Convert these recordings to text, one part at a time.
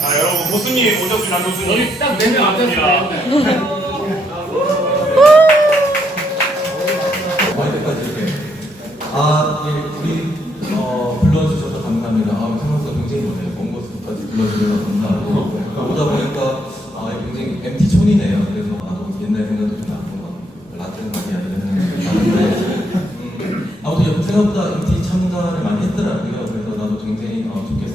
자 여러분 교수님 오셨습니다 교수님 여기 딱네명 앞에서 많이 때까지 이렇게 아, 예, 우리 어, 불러주셔서 감사합니다. 아, 생각보다 굉장히 멀네요. 먼 곳까지 불러주셔서 감사하고 오다 보니까 아, 굉장히 MT 촌이네요. 그래서 나도 옛날 생각도 좀 나고 막 라떼 마디아 이런 생각이 나는데 음, 아무튼 생각보다 MT 참가를 많이 했더라고요. 그래서 나도 굉장히 어, 좋게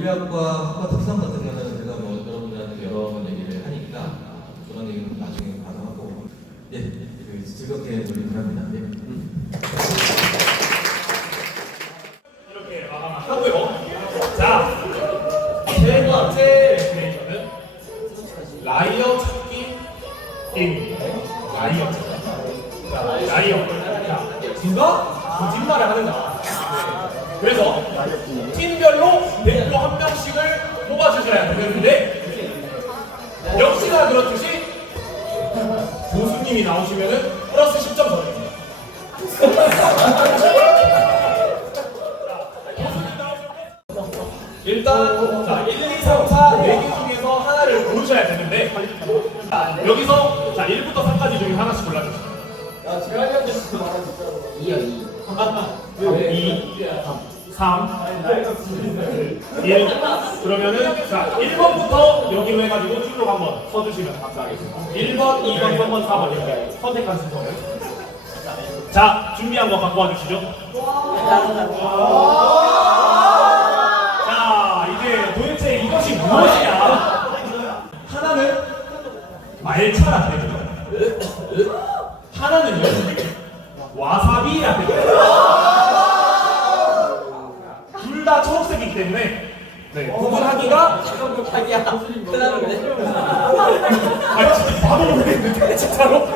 물리학과 학과 특성 같은 거는 제가 뭐 여러분들한테 여러 번 얘기를 하니까 아, 그런 얘기는 나중에 바로 하고 예, 그 즐겁게 놀이 바랍니다. 네. 이렇게 마감하고요 자 세 번째 레크레이션은 라이어 찾기 게임입니다 라이어 찾기 자, 라이어 자 누가 거짓말을 하는가 네. 그래서 팀별로 대 명씩을 뽑아주셔야 되는데 역시나 그렇듯이 교수님이 나오시면은 플러스 10점 더 드립니다. 일단 자 1, 2, 3, 4, 4개 중에서 하나를 고르셔야 되는데 자, 여기서 자 1부터 3까지 중에 하나씩 골라주세요. 야 제가 해야 되는 거 말아 진짜로. 2요 2. 2, 3, 1. 그러면은 자 1번부터 여기로 해가지고 쭉 한번 서주시면 감사하겠습니다. 1번, 2번, 3번, 4번 이렇게 선택한 순서를. 자 준비한 거 갖고 와주시죠. 자, 이제 도대체 이것이 무엇이냐? 하나는 말차라 되죠. 하나는요, 와사비라. 둘 때문에 네, 구분하기가 자기야 큰일났네 아 진짜 바로 모르겠는데 진짜로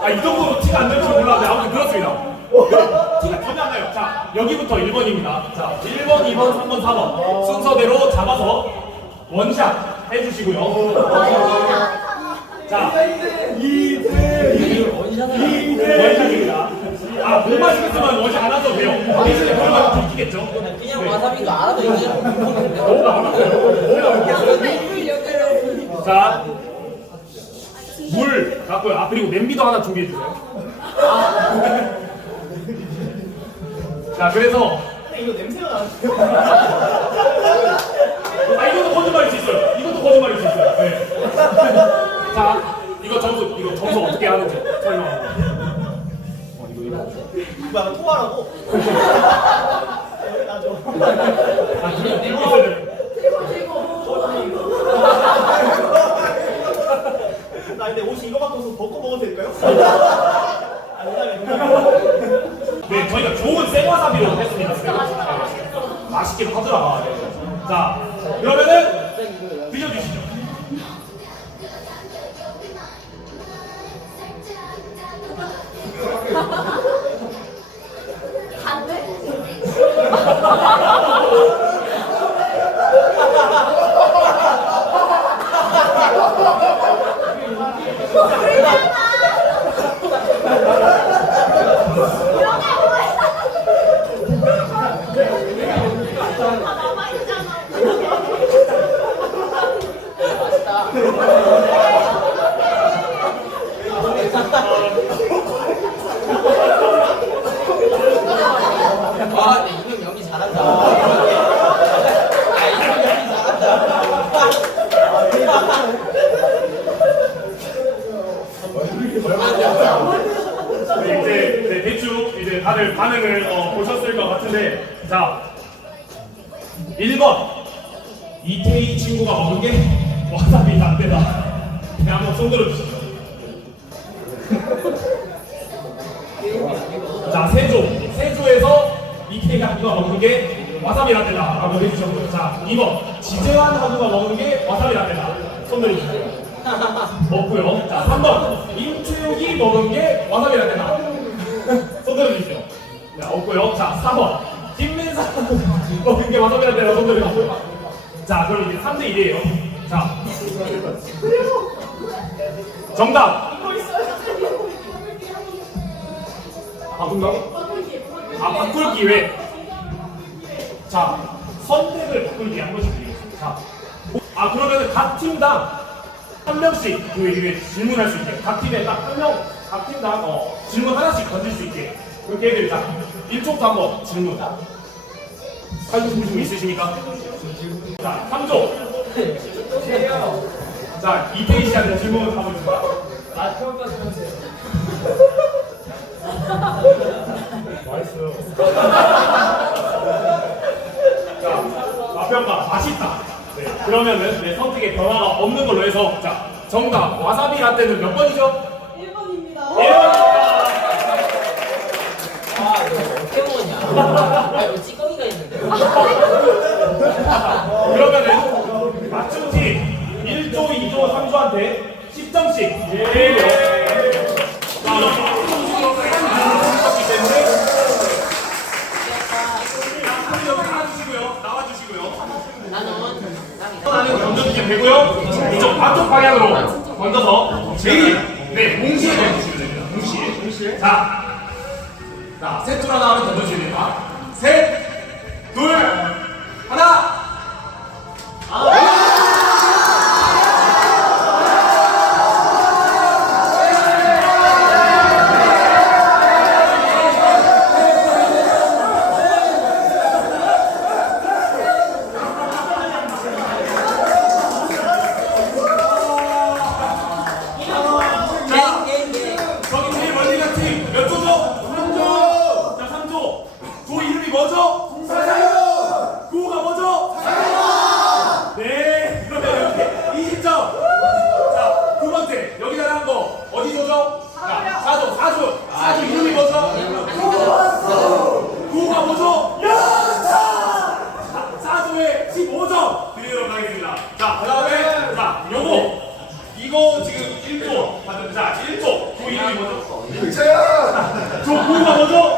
아 이 정도로 티가 안 날 줄 몰랐는데 아무튼 그렇습니다 티가 전혀 안 나요 자 여기부터 1번입니다 자 1번 2번 3번 4번 순서대로 잡아서 원샷 해주시고요 자 2대 원샷입니다 아못 마시겠으면 원샷 안 하셔도 돼요 대신에 그러면 들키겠죠 그냥 와사비인 거 알아도 이제 자, 물 갖고요. 아 그리고 냄비도 하나 준비해 주세요. 자, 그래서 이거 냄새가 나. 아 이것도 거짓말일 수 있어요. 이것도 거짓말일 수 있어요. 네. 자, 이거 점수 이거 점수 어떻게 하는지 설명. 어 이거 이거. 뭐야 토하라고? 아 그냥 냄비를. 나 근데 옷이 이거밖에 없어서 벗고 먹어도 될까요? 아 농담이에요 네, 저희가 좋은 생와사비로 했습니다. 맛있긴 하더라. 자, 그러면은 대충 이제 다들 반응을 어, 보셨을 것 같은데, 자, 1번 이태희 친구가 먹은 게 와사비 라떼다. 네, 한번 손 들어주시죠. 자, 세조. 세조에서 이태희 한우가 먹은 게 와사비 라떼다. 라고 해주셨고요. 자, 2번. 지재환 한우가 먹은 게 와사비 라떼다. 손 들어주시죠. 없고요. 자, 3번. 임채욱이 먹은 게 와사비 라떼다. 손 들어주시죠. 자, 없고요. 자, 4번. 김민상 먹은 게 와사비 라떼다. 손 들어주시죠. 자, 그럼 이제 3대 1이에요. 자. 정답. 바꾼다고? 아, 바꿀 기회. 자, 선택을 바꿀 기회 한 번씩 드리겠습니다. 자, 아, 그러면 각 팀당 한 명씩 그 이게 질문할 수 있게. 각 팀에 딱 한 명, 각 팀당 어, 질문 하나씩 던질 수 있게. 그렇게 해드리자. 1쪽도 한번 질문. 할수 있으십니까? 자, 3조. 자, 이태희 씨한테 질문 한번 주세요. 아 평가 주세요. 맛있어요. 자, 맛평가 맛있다. 네, 그러면은 내 선택에 변화가 없는 걸로 해서 자, 정답 와사비 라떼는 몇 번이죠? 1번입니다. 1번입니다. 아 이거 어떻게 먹었냐? 아 이거 찌꺼기가 있는데. 그러면은 맞춤 팀 1조, 2조, 3조한테 10점씩 드려요. 자, 맞춤팀이 때문에 자, 여기 나와주시고요. 나와주시고요. 나는 하나는 던져주시면 되고요. 이쪽 앞쪽 방향으로 던져서 제일 네 동시에 던지시면 됩니다. 동시에. 동시에. 자, 자, 셋, 둘, 하나 하면 던져주시면 됩니다. 셋, 둘, 1조 받은 자 1조 조 이름이 뭐죠? 조 구호가 뭐죠?